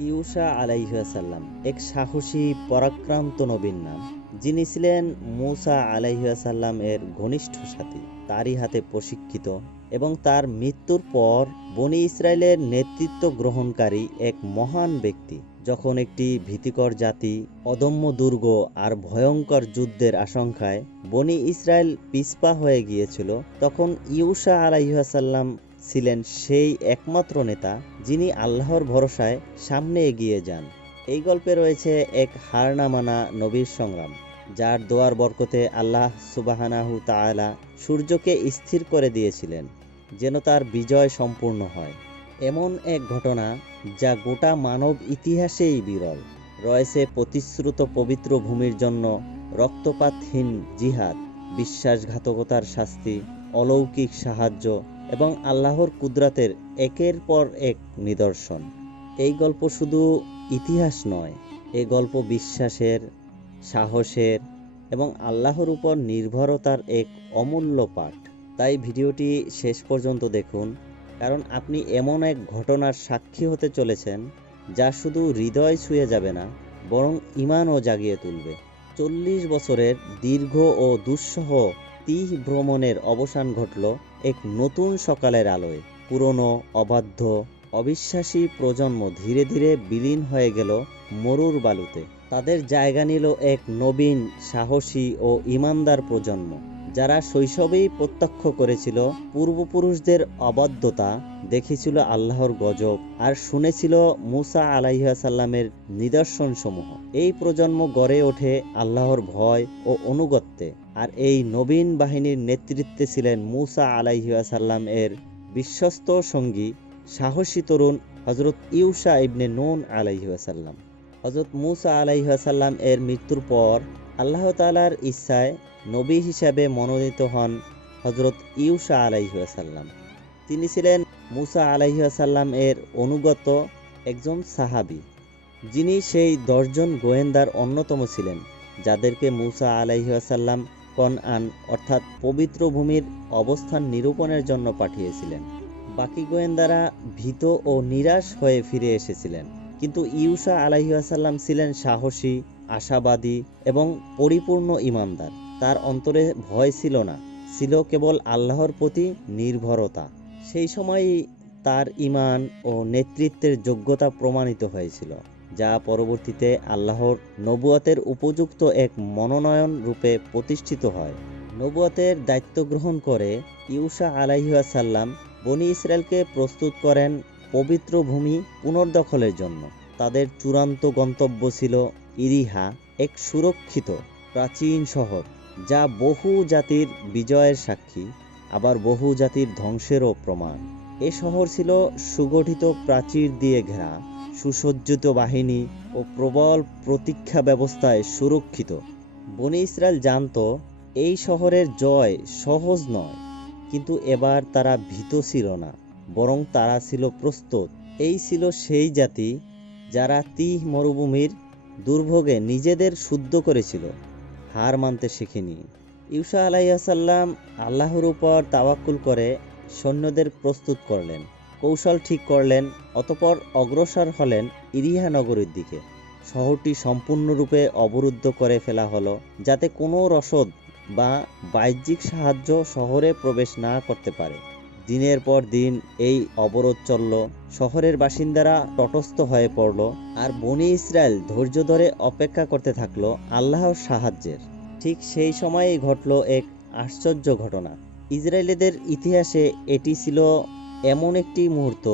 ইউসা আলাইহাসাল্লাম এক সাহসী, পরাক্রান্ত নবীর নাম। যিনি ছিলেন মুসা আলাইহাসাল্লাম এর ঘনিষ্ঠ সাথী, তারই হাতে প্রশিক্ষিত এবং তার মৃত্যুর পর বনি ইসরায়েলের নেতৃত্ব গ্রহণকারী এক মহান ব্যক্তি। যখন একটি ভীতিকর জাতি, অদম্য দুর্গ আর ভয়ঙ্কর যুদ্ধের আশঙ্কায় বনি ইসরায়েল পিসপা হয়ে গিয়েছিল, তখন ইউসা আলাইহাসাল্লাম ছিলেন সেই একমাত্র নেতা যিনি আল্লাহর ভরসায় সামনে এগিয়ে যান। এই গল্পে রয়েছে এক হার না মানা নবীর সংগ্রাম, যার দোয়ার বরকতে আল্লাহ সুবাহানাহু তাআলা সূর্যকে স্থির করে দিয়েছিলেন, যেন তার বিজয় সম্পূর্ণ হয়। এমন এক ঘটনা যা গোটা মানব ইতিহাসেই বিরল। রয়েছে প্রতিশ্রুত পবিত্র ভূমির জন্য রক্তপাতহীন জিহাদ, বিশ্বাসঘাতকতার শাস্তি, অলৌকিক সাহায্য এবং আল্লাহর কুদরাতের একের পর এক নিদর্শন। এই গল্প শুধু ইতিহাস নয় এই গল্প বিশ্বাসের, সাহসের এবং আল্লাহর উপর নির্ভরতার এক অমূল্য পাঠ। তাই ভিডিওটি শেষ পর্যন্ত দেখুন, কারণ আপনি এমন এক ঘটনার সাক্ষী হতে চলেছেন যা শুধু হৃদয় ছুঁয়ে যাবে না, বরং ইমানও জাগিয়ে তুলবে। চল্লিশ বছরের দীর্ঘ ও দুঃসহ তিহ ভ্রমণের অবসান ঘটল এক নতুন সকালের আলোয়। পুরনো, অবাধ্য, অবিশ্বাসী প্রজন্ম ধীরে ধীরে বিলীন হয়ে গেল মরুর বালুতে। তাদের জায়গা নিল এক নবীন, সাহসী ও ইমানদার প্রজন্ম, যারা শৈশবেই প্রত্যক্ষ করেছিল পূর্বপুরুষদের অবাধ্যতা, দেখেছিল আল্লাহর গজব আর শুনেছিল মুসা আলাইহাসাল্লামের নিদর্শনসমূহ। এই প্রজন্ম গড়ে ওঠে আল্লাহর ভয় ও অনুগত্যে। আর এই নবীন বাহিনীর নেতৃত্বে ছিলেন মুসা আলাইহাসাল্লাম এর বিশ্বস্ত সঙ্গী, সাহসী তরুণ হজরত ইউসা ইবনে নুন আলাইহাসাল্লাম হজরত মুসা আলাইহাসাল্লাম এর মৃত্যুর পর আল্লাহ তালার ইচ্ছায় নবী হিসাবে মনোনীত হন হজরত ইউসা আলাইহাসাল্লাম তিনি ছিলেন মুসা আলাইহাসাল্লাম এর অনুগত একজন সাহাবি, যিনি সেই দশজন গোয়েন্দার অন্যতম ছিলেন, যাদেরকে মুসা আলাইহাসাল্লাম কন আন অর্থাৎ পবিত্র ভূমির অবস্থান নিরূপণের জন্য পাঠিয়েছিলেন। বাকি গোয়েন্দারা ভীত ও নিরাশ হয়ে ফিরে এসেছিলেন। কিন্তু ইউসা আলাইহাসাল্লাম ছিলেন সাহসী, আশাবাদী এবং পরিপূর্ণ ইমানদার। তার অন্তরে ভয় ছিল না, ছিল কেবল আল্লাহর প্রতি নির্ভরতা। সেই সময়ই তার ইমান ও নেতৃত্বের যোগ্যতা প্রমাণিত হয়েছিল। যা পরবর্তীতে আল্লাহর নবুয়াতের উপযুক্ত এক মনোনয়ন রূপে প্রতিষ্ঠিত হয়। নবুয়াতের দায়িত্ব গ্রহণ করে ইউসা আলাইহাসাল্লাম বনি ইসরায়েলকে প্রস্তুত করেন পবিত্র ভূমি পুনর্দখলের জন্য। তাদের চূড়ান্ত গন্তব্য ছিল ইরিহা, এক সুরক্ষিত প্রাচীন শহর, যা বহু জাতির বিজয়ের সাক্ষী, আবার বহু জাতির ধ্বংসেরও প্রমাণ। এ শহর ছিল সুগঠিত প্রাচীর দিয়ে ঘেরা। সুসজ্জিত বাহিনী ও প্রবল প্রতীক্ষা ব্যবস্থায় সুরক্ষিত। বনি ইসরায়েল জানত, এই শহরের জয় সহজ নয়, কিন্তু এবার তারা ভীত ছিল না, বরং তারা ছিল প্রস্তুত। এই ছিল সেই জাতি যারা তিহ মরুভূমির দুর্ভোগে নিজেদের শুদ্ধ করেছিল, হার মানতে শিখিনি। ইউসা আলাইসাল্লাম আল্লাহর উপর তাওয়াক্কুল করে সৈন্যদের প্রস্তুত করলেন। কৌশল ঠিক করলেন, অতপর অগ্রসর হলেন ইরিহা নগরীর দিকে। শহরটি সম্পূর্ণরূপে অবরুদ্ধ করে ফেলা হলো, যাতে কোনো রসদ বা বাহ্যিক সাহায্য শহরে প্রবেশ না করতে পারে। দিনের পর দিন এই অবরোধ চলল, শহরের বাসিন্দারা তটস্থ হয়ে পড়ল, আর বনি ইসরায়েল ধৈর্য ধরে অপেক্ষা করতে থাকল আল্লাহর সাহায্যের। ঠিক সেই সময়েই ঘটল এক আশ্চর্য ঘটনা। ইসরায়েলিদের ইতিহাসে এটি ছিল এমন একটি মুহূর্ত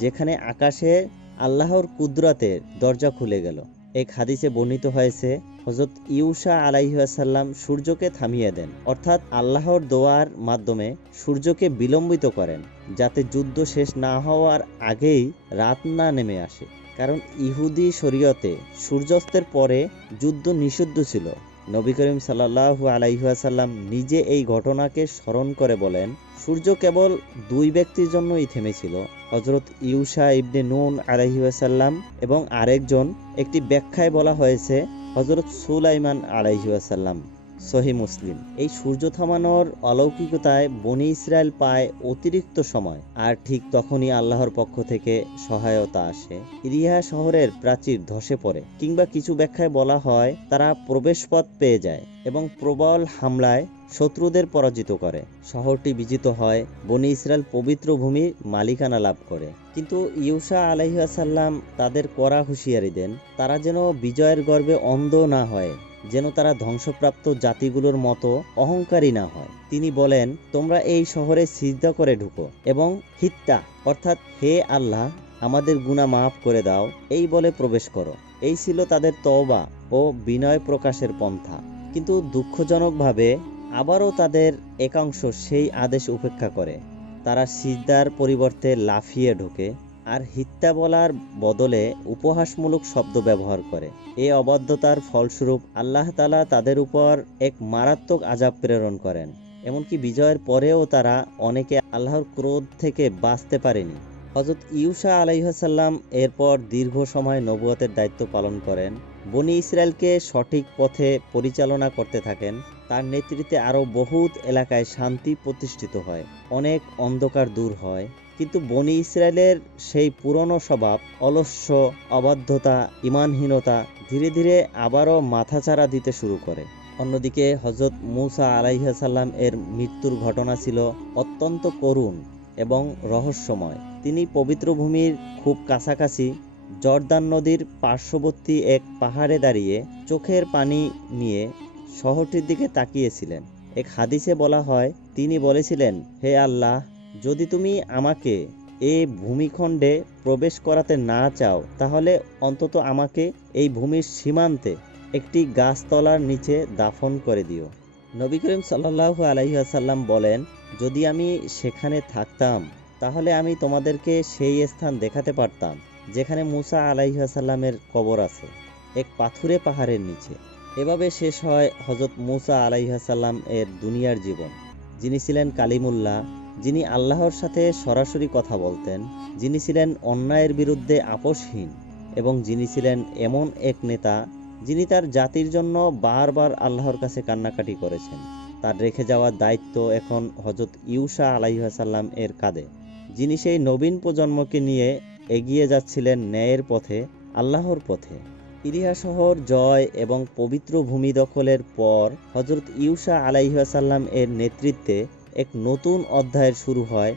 যেখানে আকাশে আল্লাহর কুদরতের দরজা খুলে গেল। এক হাদিসে বর্ণিত হয়েছে হজরত ইউসা আলাইহাসাল্লাম সূর্যকে থামিয়ে দেন। অর্থাৎ আল্লাহর দোয়ার মাধ্যমে সূর্যকে বিলম্বিত করেন, যাতে যুদ্ধ শেষ না হওয়ার আগেই রাত না নেমে আসে। কারণ ইহুদি শরীয়তে সূর্যাস্তের পরে যুদ্ধ নিষিদ্ধ ছিল। নবী করিম সাল্লাহু আলাইহাসাল্লাম নিজে এই ঘটনাকে স্মরণ করে বলেন, সূর্য কেবল দুই ব্যক্তির জন্যই থেমেছিল হজরত ইউসা ইবনে নুন আলাইহাসাল্লাম এবং আরেকজন, একটি ব্যাখ্যায় বলা হয়েছে হজরত সুলাইমান আলাইহাসাল্লাম সহি মুসলিম। এই সূর্য থামানোর অলৌকিকতায় বনি ইসরায়েল পায় অতিরিক্ত সময়, আর ঠিক তখনই আল্লাহর পক্ষ থেকে সহায়তা আসে। ইরিহা শহরের প্রাচীর ধসে পড়ে, কিংবা কিছু ব্যাখ্যায় বলা হয় তারা প্রবেশপথ পেয়ে যায় এবং প্রবল হামলায় শত্রুদের পরাজিত করে। শহরটি বিজিত হয় বনি ইসরায়েল পবিত্র ভূমির মালিকানা লাভ করে। কিন্তু ইউসা আলাইহাসাল্লাম তাদের কড়া হুঁশিয়ারি দেন, তারা যেন বিজয়ের গর্বে অন্ধ না হয়। যেন তারা ধ্বংসপ্রাপ্ত জাতিগুলোর মতো অহংকারী না হয়। তিনি বলেন, তোমরা এই শহরে সিজদা করে ঢুকো এবং হিত্তা, অর্থাৎ হে আল্লাহ, আমাদের গুণা মাফ করে দাও, এই বলে প্রবেশ করো। এই ছিল তাদের তওবা ও বিনয় প্রকাশের পন্থা। কিন্তু দুঃখজনকভাবে আবারও তাদের একাংশ সেই আদেশ উপেক্ষা করে। তারা সিজদার পরিবর্তে লাফিয়ে ঢোকে। আর হিত্যা বলার বদলে উপহাসমূলক শব্দ ব্যবহার করে। এই অবাধ্যতার ফলস্বরূপ আল্লাহ তালা তাদের উপর এক মারাত্মক আজাব প্রেরণ করেন। এমনকি বিজয়ের পরেও তারা অনেকে আল্লাহর ক্রোধ থেকে বাঁচতে পারেনি। হজরত ইউসা আলাইহাসাল্লাম এরপর দীর্ঘ সময় নবুয়তের দায়িত্ব পালন করেন। বনি ইসরায়েলকে সঠিক পথে পরিচালনা করতে থাকেন। তার নেতৃত্বে আরও বহুত এলাকায় শান্তি প্রতিষ্ঠিত হয়। অনেক অন্ধকার দূর হয়। কিন্তু বনি ইসরায়েলের সেই পুরনো স্বভাব, অলস্য, অবাধ্যতা, ইমানহীনতা ধীরে ধীরে আবারও মাথাচাড়া দিতে শুরু করে। অন্যদিকে হজরত মুসা আলাইহাসাল্লাম এর মৃত্যুর ঘটনা ছিল অত্যন্ত করুণ এবং রহস্যময়। তিনি পবিত্র ভূমির খুব কাছাকাছি জর্দান নদীর পার্শ্ববর্তী এক পাহাড়ে দাঁড়িয়ে চোখের পানি নিয়ে শহরটির দিকে তাকিয়েছিলেন। এক হাদিসে বলা হয়, তিনি বলেছিলেন, হে আল্লাহ যদি তুমি আমাকে এই ভূমিখণ্ডে প্রবেশ করাতে না চাও, তাহলে অন্তত আমাকে এই ভূমির সীমান্তে একটি গাছতলার নিচে দাফন করে দিও। নবী করিম সাল্লাহ আলহিহাসাল্লাম বলেন, যদি আমি সেখানে থাকতাম, তাহলে আমি তোমাদেরকে সেই স্থান দেখাতে পারতাম, যেখানে মুসা আলাইহাসাল্লামের কবর আছে, এক পাথুরে পাহাড়ের নিচে। এভাবে শেষ হয় হজরত মুসা আলাইহাসাল্লাম এর দুনিয়ার জীবন। যিনি ছিলেন কালিমুল্লাহ যিনি আল্লাহর সাথে সরাসরি কথা বলতেন, যিনি ছিলেন অন্যায়ের বিরুদ্ধে আপোষহীন এবং যিনি ছিলেন এমন এক নেতা, যিনি তার জাতির জন্য বারবার আল্লাহর কাছে কান্নাকাটি করেছেন। তার রেখে যাওয়ার দায়িত্ব এখন হজরত ইউসা আলাইহাসাল্লাম এর কাঁধে, যিনি সেই নবীন প্রজন্মকে নিয়ে এগিয়ে যাচ্ছিলেন ন্যায়ের পথে, আল্লাহর পথে। ইরিহা শহর জয় এবং পবিত্র ভূমি দখলের পর হজরত ইউসা আলাইহাসাল্লাম এর নেতৃত্বে এক নতুন অধ্যায়ের শুরু হয়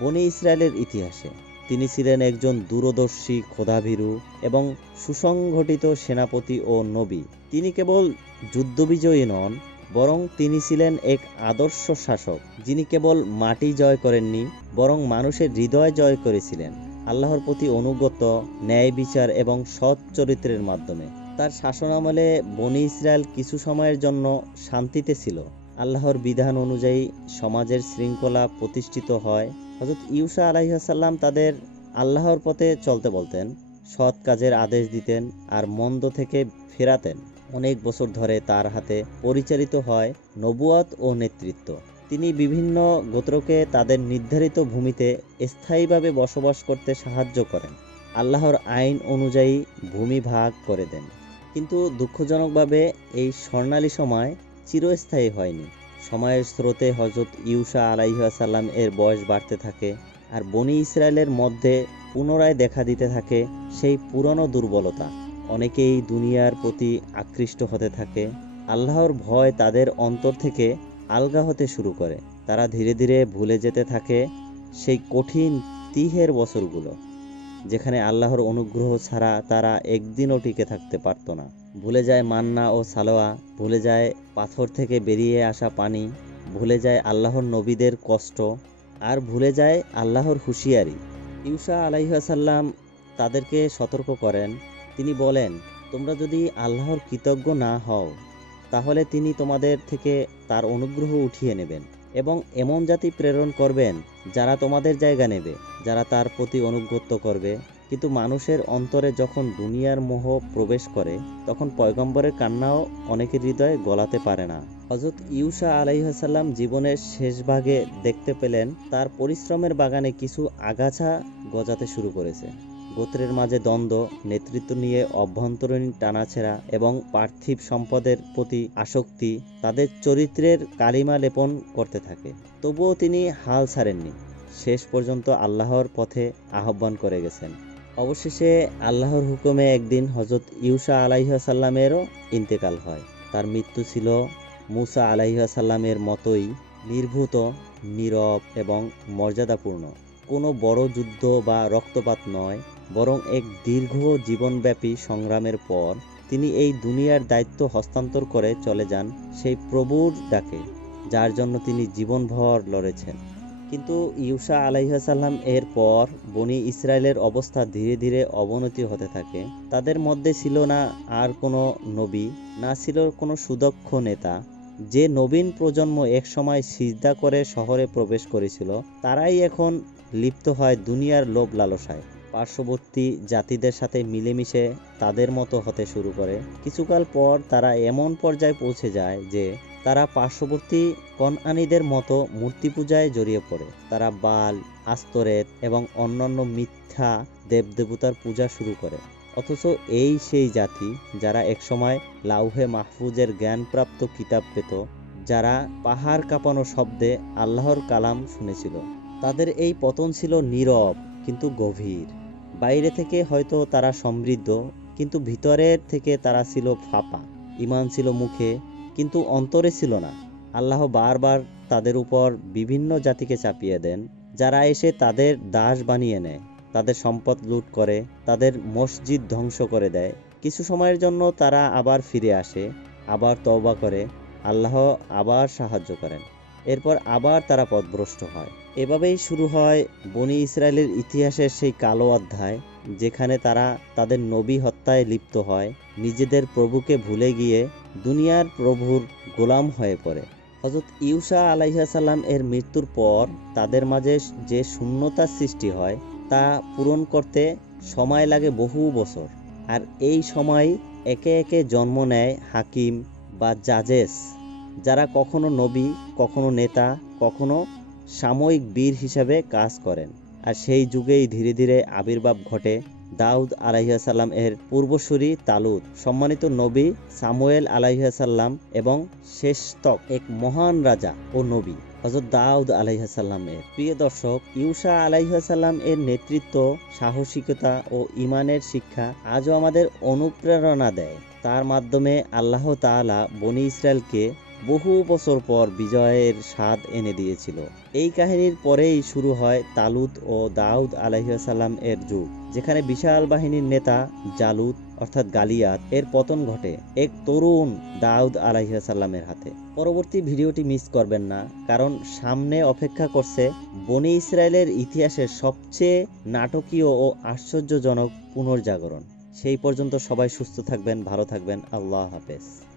বনি ইসরায়েলের ইতিহাসে। তিনি ছিলেন একজন দূরদর্শী, খোদাভীরু এবং সুসংগঠিত সেনাপতি ও নবী। তিনি কেবল যুদ্ধবিজয়ী নন, বরং তিনি ছিলেন এক আদর্শ শাসক, যিনি কেবল মাটি জয় করেননি, বরং মানুষের হৃদয় জয় করেছিলেন। আল্লাহর প্রতি অনুগত, ন্যায় বিচার এবং সৎ চরিত্রের মাধ্যমে। তার শাসনামলে বনি ইসরায়েল কিছু সময়ের জন্য শান্তিতে ছিল। আল্লাহর বিধান অনুযায়ী সমাজের শৃঙ্খলা প্রতিষ্ঠিত হয়। হজরত ইউসা আলাইহাসাল্লাম তাদের আল্লাহর পথে চলতে বলতেন, সৎ কাজের আদেশ দিতেন আর মন্দ থেকে ফেরাতেন। অনেক বছর ধরে তার হাতে পরিচালিত হয় নবুয়াত ও নেতৃত্ব। তিনি বিভিন্ন গোত্রকে তাদের নির্ধারিত ভূমিতে স্থায়ীভাবে বসবাস করতে সাহায্য করেন। আল্লাহর আইন অনুযায়ী ভূমি ভাগ করে দেন। কিন্তু দুঃখজনকভাবে এই স্বর্ণালী সময় চিরস্থায়ী হয়নি। সময়ের স্রোতে হজরত ইউসা আলাইহাসাল্লাম এর বয়স বাড়তে থাকে আর বনি ইসরায়েলের মধ্যে পুনরায় দেখা দিতে থাকে সেই পুরনো দুর্বলতা। অনেকেই দুনিয়ার প্রতি আকৃষ্ট হতে থাকে। আল্লাহর ভয় তাদের অন্তর থেকে আলগা হতে শুরু করে। তারা ধীরে ধীরে ভুলে যেতে থাকে সেই কঠিন তিহের বছরগুলো। যেখানে আল্লাহর অনুগ্রহ ছাড়া তারা একদিনও টিকে থাকতে পারত না। ভুলে যায় মান্না ও সালোয়া, ভুলে যায় পাথর থেকে বেরিয়ে আসা পানি, ভুলে যায় আল্লাহর নবীদের কষ্ট, আর ভুলে যায় আল্লাহর হুঁশিয়ারি। ইউসা আলাইহাসাল্লাম তাদেরকে সতর্ক করেন। তিনি বলেন, তোমরা যদি আল্লাহর কৃতজ্ঞ না হও, তাহলে তিনি তোমাদের থেকে তার অনুগ্রহ উঠিয়ে নেবেন। এবং এমন জাতি প্রেরণ করবেন যারা তোমাদের জায়গা নেবে, যারা তার প্রতি অনুগত্য করবে। কিন্তু মানুষের অন্তরে যখন দুনিয়ার মোহ প্রবেশ করে, তখন পয়গম্বরের কান্নাও অনেকের হৃদয়ে গলাতে পারে না। হজরত ইউসা আলাইহাসাল্লাম জীবনের শেষ ভাগে দেখতে পেলেন, তার পরিশ্রমের বাগানে কিছু আগাছা গজাতে শুরু করেছে। গোত্রের মাঝে দ্বন্দ্ব, নেতৃত্ব নিয়ে অভ্যন্তরীণ টানাছেড়া এবং পার্থিব সম্পদের প্রতি আসক্তি তাদের চরিত্রের কালিমা লেপন করতে থাকে। তবুও তিনি হাল ছাড়েননি। শেষ পর্যন্ত আল্লাহর পথে আহ্বান করে গেছেন। অবশেষে আল্লাহর হুকুমে একদিন হজরত ইউসা আলাইহাসাল্লামেরও ইন্তেকাল হয়। তার মৃত্যু ছিল মুসা আলাইহাসাল্লামের মতোই নির্ভূত, নীরব এবং মর্যাদাপূর্ণ। কোনো বড় যুদ্ধ বা রক্তপাত নয়। বরং এক দীর্ঘ জীবনব্যাপী সংগ্রামের পর তিনি এই দুনিয়ার দায়িত্ব হস্তান্তর করে চলে যান সেই প্রভুর ডাকে, যার জন্য তিনি জীবনভর লড়েছেন। কিন্তু ইউসা আলাইহাসাল্লাম এর পর বনি ইসরায়েলের অবস্থা ধীরে ধীরে অবনতি হতে থাকে। তাদের মধ্যে ছিল না আর কোনো নবী, না ছিল কোনো সুদক্ষ নেতা। যে নবীন প্রজন্ম একসময় সিজদা করে শহরে প্রবেশ করেছিল, তারাই এখন লিপ্ত হয় দুনিয়ার লোভ লালসায়। পার্শ্ববর্তী জাতিদের সাথে মিলেমিশে তাদের মতো হতে শুরু করে। কিছুকাল পর তারা এমন পর্যায়ে পৌঁছে যায় যে তারা পার্শ্ববর্তী কনআনিদের মতো মূর্তি পূজায় জড়িয়ে পড়ে। তারা বাল, আস্তরেত এবং অন্যান্য মিথ্যা দেবদেবতার পূজা শুরু করে। অথচ এই সেই জাতি যারা একসময় লাউহে মাহফুজের জ্ঞানপ্রাপ্ত কিতাব পেত, যারা পাহাড় কাঁপানো শব্দে আল্লাহর কালাম শুনেছিল। তাদের এই পতন ছিল নীরব কিন্তু গভীর। বাইরে থেকে হয়তো তারা সমৃদ্ধ, কিন্তু ভিতরের থেকে তারা ছিল ফাঁপা। ইমান ছিল মুখে, কিন্তু অন্তরে ছিল না। আল্লাহ বারবার তাদের উপর বিভিন্ন জাতিকে চাপিয়ে দেন, যারা এসে তাদের দাস বানিয়ে নেয়, তাদের সম্পদ লুট করে, তাদের মসজিদ ধ্বংস করে দেয়। কিছু সময়ের জন্য তারা আবার ফিরে আসে, আবার তওবা করে, আল্লাহ আবার সাহায্য করেন। এরপর আবার তারা পথভ্রষ্ট হয়। এভাবেই শুরু হয় বনি ইসরায়েলের ইতিহাসের সেই কালো অধ্যায়, যেখানে তারা তাদের নবী হত্যায় লিপ্ত হয়, নিজেদের প্রভুকে ভুলে গিয়ে দুনিয়ার প্রভুর গোলাম হয়ে পড়ে। হজরত ইউসা আলাইহাসাল্লাম এর মৃত্যুর পর তাদের মাঝে যে শূন্যতার সৃষ্টি হয়, তা পূরণ করতে সময় লাগে বহু বছর। আর এই সময় একে একে জন্ম নেয় হাকিম বা জাজেস, যারা কখনো নবী, কখনো নেতা, কখনো সাময়িক বীর হিসাবে কাজ করেন। আর সেই যুগেই ধীরে ধীরে আবির্ভাব ঘটে দাউদ আলাইহাসাল্লাম এর পূর্বসূরি তালুদ। সম্মানিত নবী সামুয়েল আলাইহাসাল্লাম এবং শেষতক এক মহান রাজা ও নবী হজরত দাউদ আলাইহাসাল্লাম এর। প্রিয় দর্শক ইউসা আলাইহাসাল্লাম এর নেতৃত্ব, সাহসিকতা ও ইমানের শিক্ষা আজও আমাদের অনুপ্রেরণা দেয়। তার মাধ্যমে আল্লাহ তাআলা বনি ইসরায়েলকে বহু বছর পর বিজয়ের স্বাদ এনে দিয়েছিল। এই কাহিনীর পরেই শুরু হয় তালুত ও দাউদ আলাইসাল্লাম এর যুগ, যেখানে বিশাল বাহিনীর নেতা জালুত, অর্থাৎ গালিয়াত এর পতন ঘটে এক তরুণ দাউদ আলাইসাল্লামের হাতে। পরবর্তী ভিডিওটি মিস করবেন না, কারণ সামনে অপেক্ষা করছে বনি ইসরায়েলের ইতিহাসের সবচেয়ে নাটকীয় ও আশ্চর্যজনক পুনর্জাগরণ। সেই পর্যন্ত সবাই সুস্থ থাকবেন, ভালো থাকবেন, আল্লাহ হাফেজ।